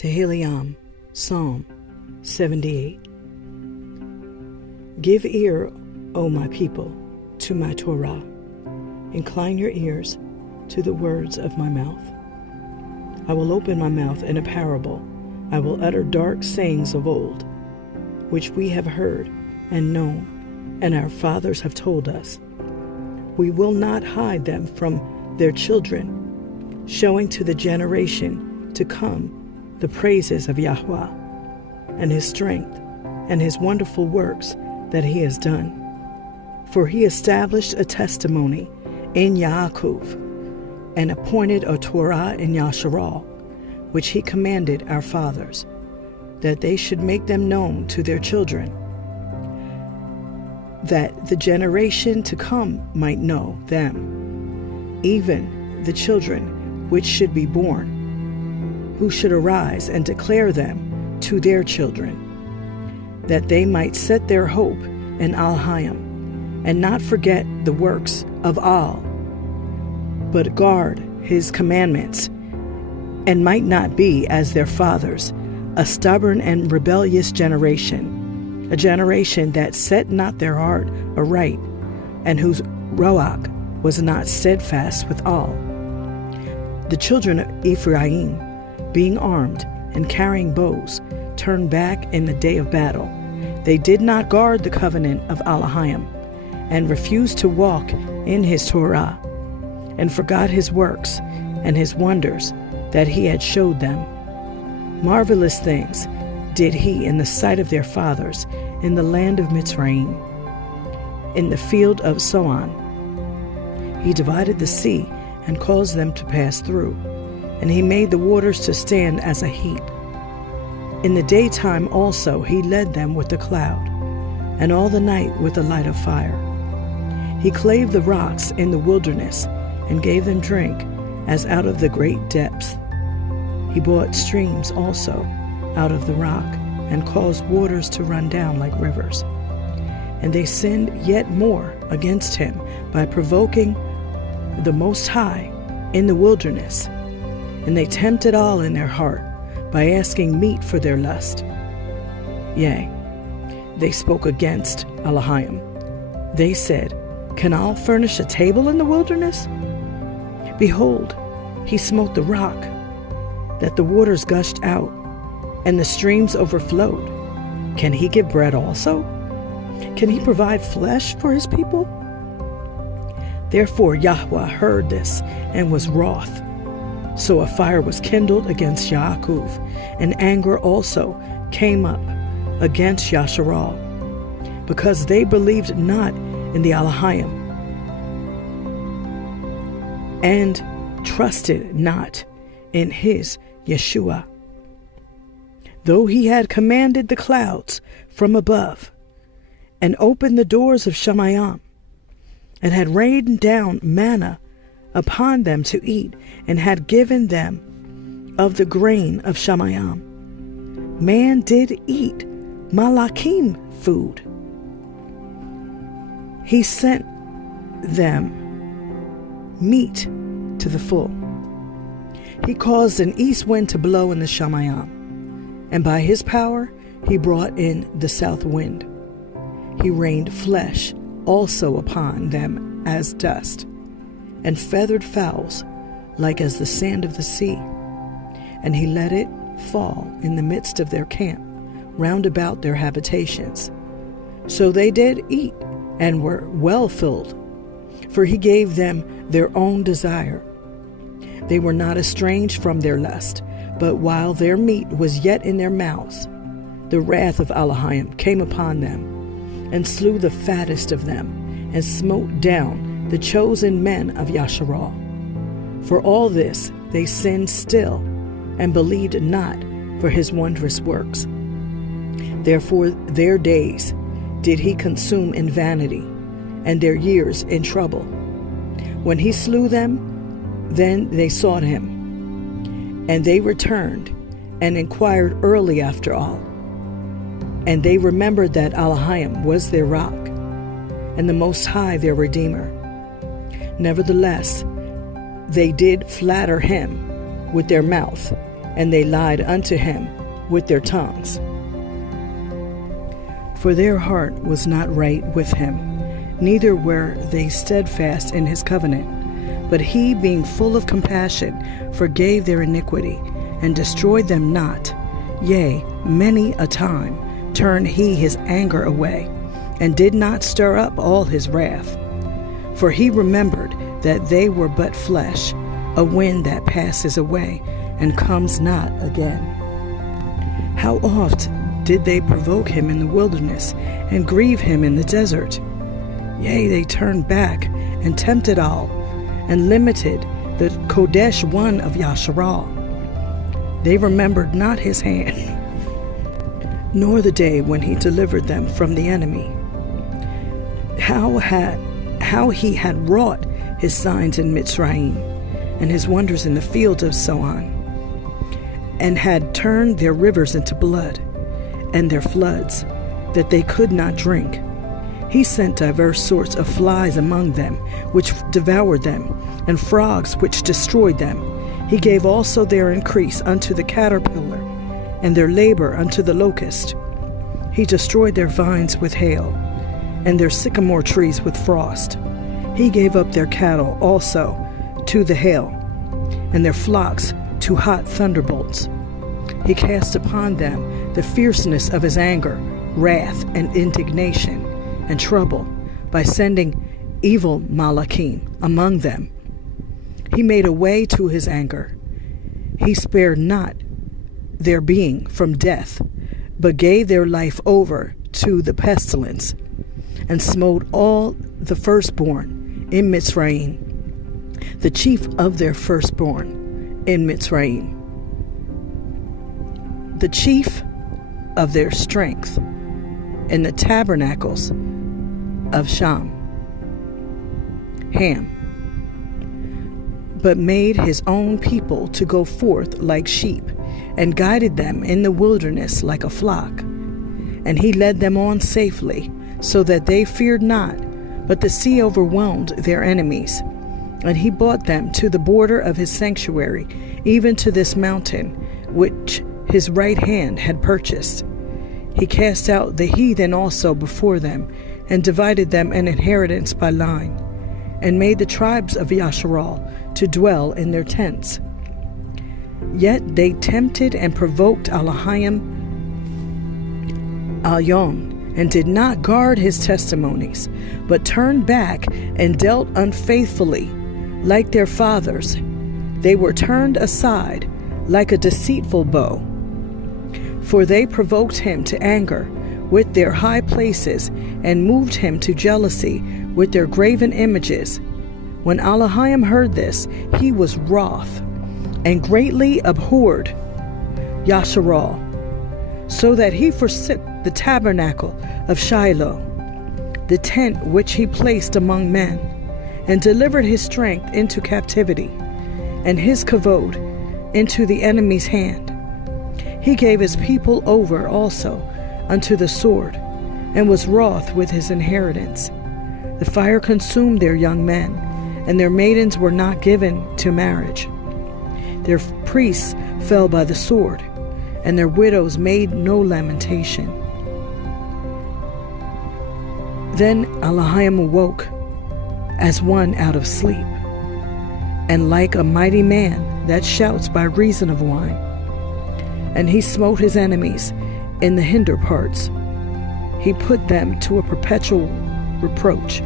Tehilliym, Psalm 78. Give ear, O my people, to my Torah. Incline your ears to the words of my mouth. I will open my mouth in a parable. I will utter dark sayings of old, which we have heard and known, and our fathers have told us. We will not hide them from their children, showing to the generation to come the praises of Yahudah, and his strength, and his wonderful works that he has done. For he established a testimony in Yaakov, and appointed a Torah in Yasharal, which he commanded our fathers, that they should make them known to their children, that the generation to come might know them, even the children which should be born, who should arise and declare them to their children, that they might set their hope in Al-Hayim, and not forget the works of Al, but guard his commandments, and might not be as their fathers, a stubborn and rebellious generation, a generation that set not their heart aright, and whose roach was not steadfast with all. The children of Ephraim, being armed and carrying bows, turned back in the day of battle. They did not guard the covenant of Al-Hayim, and refused to walk in his Torah, and forgot his works and his wonders that he had showed them. Marvelous things did he in the sight of their fathers in the land of Mitzrayim, in the field of Soan. He divided the sea and caused them to pass through, and he made the waters to stand as a heap. In the daytime also he led them with a cloud, and all the night with a light of fire. He clave the rocks in the wilderness, and gave them drink as out of the great depths. He brought streams also out of the rock, and caused waters to run down like rivers. And they sinned yet more against him by provoking the Most High in the wilderness. And they tempted all in their heart by asking meat for their lust. Yea, they spoke against Al-Hayim. They said, Can Al furnish a table in the wilderness? Behold, he smote the rock, that the waters gushed out, and the streams overflowed. Can he give bread also? Can he provide flesh for his people? Therefore Yahudah heard this, and was wroth. So a fire was kindled against Yaakov, and anger also came up against Yasharal, because they believed not in the Al-Hayim, and trusted not in his Yeshua. Though he had commanded the clouds from above, and opened the doors of Shamayim, and had rained down manna upon them to eat, and had given them of the grain of Shamayim, man did eat Malakim food. He sent them meat to the full. He caused an east wind to blow in the Shamayim, and by his power he brought in the south wind. He rained flesh also upon them as dust, and feathered fowls like as the sand of the sea. And he let it fall in the midst of their camp, round about their habitations. So they did eat, and were well filled, for he gave them their own desire. They were not estranged from their lust, but while their meat was yet in their mouths, the wrath of Al-Hayim came upon them, and slew the fattest of them, and smote down the chosen men of Yasharal. For all this they sinned still, and believed not for his wondrous works. Therefore their days did he consume in vanity, and their years in trouble. When he slew them, then they sought him, and they returned, and inquired early after all. And they remembered that Al-Hayim was their rock, and the Most High their Redeemer. Nevertheless, they did flatter him with their mouth, and they lied unto him with their tongues. For their heart was not right with him, neither were they steadfast in his covenant. But he, being full of compassion, forgave their iniquity, and destroyed them not. Yea, many a time turned he his anger away, and did not stir up all his wrath. For he remembered that they were but flesh, a wind that passes away, and comes not again. How oft did they provoke him in the wilderness, and grieve him in the desert? Yea, they turned back, and tempted all, and limited the Kodesh one of Yasharal. They remembered not his hand, nor the day when he delivered them from the enemy. How he had wrought his signs in Mitzrayim, and his wonders in the fields of Soan, and had turned their rivers into blood, and their floods, that they could not drink. He sent diverse sorts of flies among them, which devoured them, and frogs which destroyed them. He gave also their increase unto the caterpillar, and their labor unto the locust. He destroyed their vines with hail, and their sycamore trees with frost. He gave up their cattle also to the hail, and their flocks to hot thunderbolts. He cast upon them the fierceness of his anger, wrath, and indignation, and trouble, by sending evil Malachim among them. He made a way to his anger. He spared not their being from death, but gave their life over to the pestilence, and smote all the firstborn in Mitzrayim, the chief of their firstborn in Mitzrayim, the chief of their strength in the tabernacles of Ham, but made his own people to go forth like sheep, and guided them in the wilderness like a flock. And he led them on safely, so that they feared not, but the sea overwhelmed their enemies. And he brought them to the border of his sanctuary, even to this mountain, which his right hand had purchased. He cast out the heathen also before them, and divided them an inheritance by line, and made the tribes of Yasharal to dwell in their tents. Yet they tempted and provoked Elohim Alyon, and did not guard his testimonies, but turned back and dealt unfaithfully, like their fathers. They were turned aside like a deceitful bow. For they provoked him to anger with their high places, and moved him to jealousy with their graven images. When Elohim heard this, he was wroth, and greatly abhorred Yasharal, so that he forsook the tabernacle of Shiloh, the tent which he placed among men, and delivered his strength into captivity, and his kavod into the enemy's hand. He gave his people over also unto the sword, and was wroth with his inheritance. The fire consumed their young men, and their maidens were not given to marriage. Their priests fell by the sword, and their widows made no lamentation. Then Elohim awoke as one out of sleep, and like a mighty man that shouts by reason of wine. And he smote his enemies in the hinder parts. He put them to a perpetual reproach.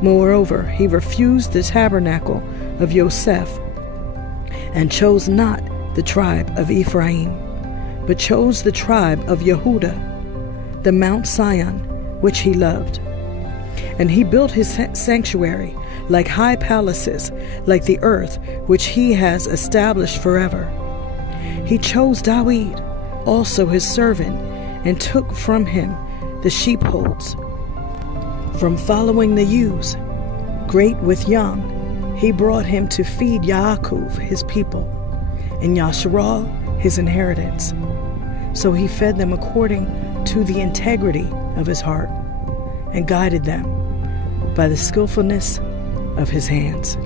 Moreover, he refused the tabernacle of Yosef, and chose not the tribe of Ephraim, but chose the tribe of Yahudah, the Mount Sion, which he loved. And he built his sanctuary like high palaces, like the earth which he has established forever. He chose Dawid, also his servant, and took from him the sheepfolds. From following the ewes, great with young, he brought him to feed Yaakov, his people, and Yasharal, his inheritance. So he fed them according to the integrity of his heart, and guided them by the skillfulness of his hands.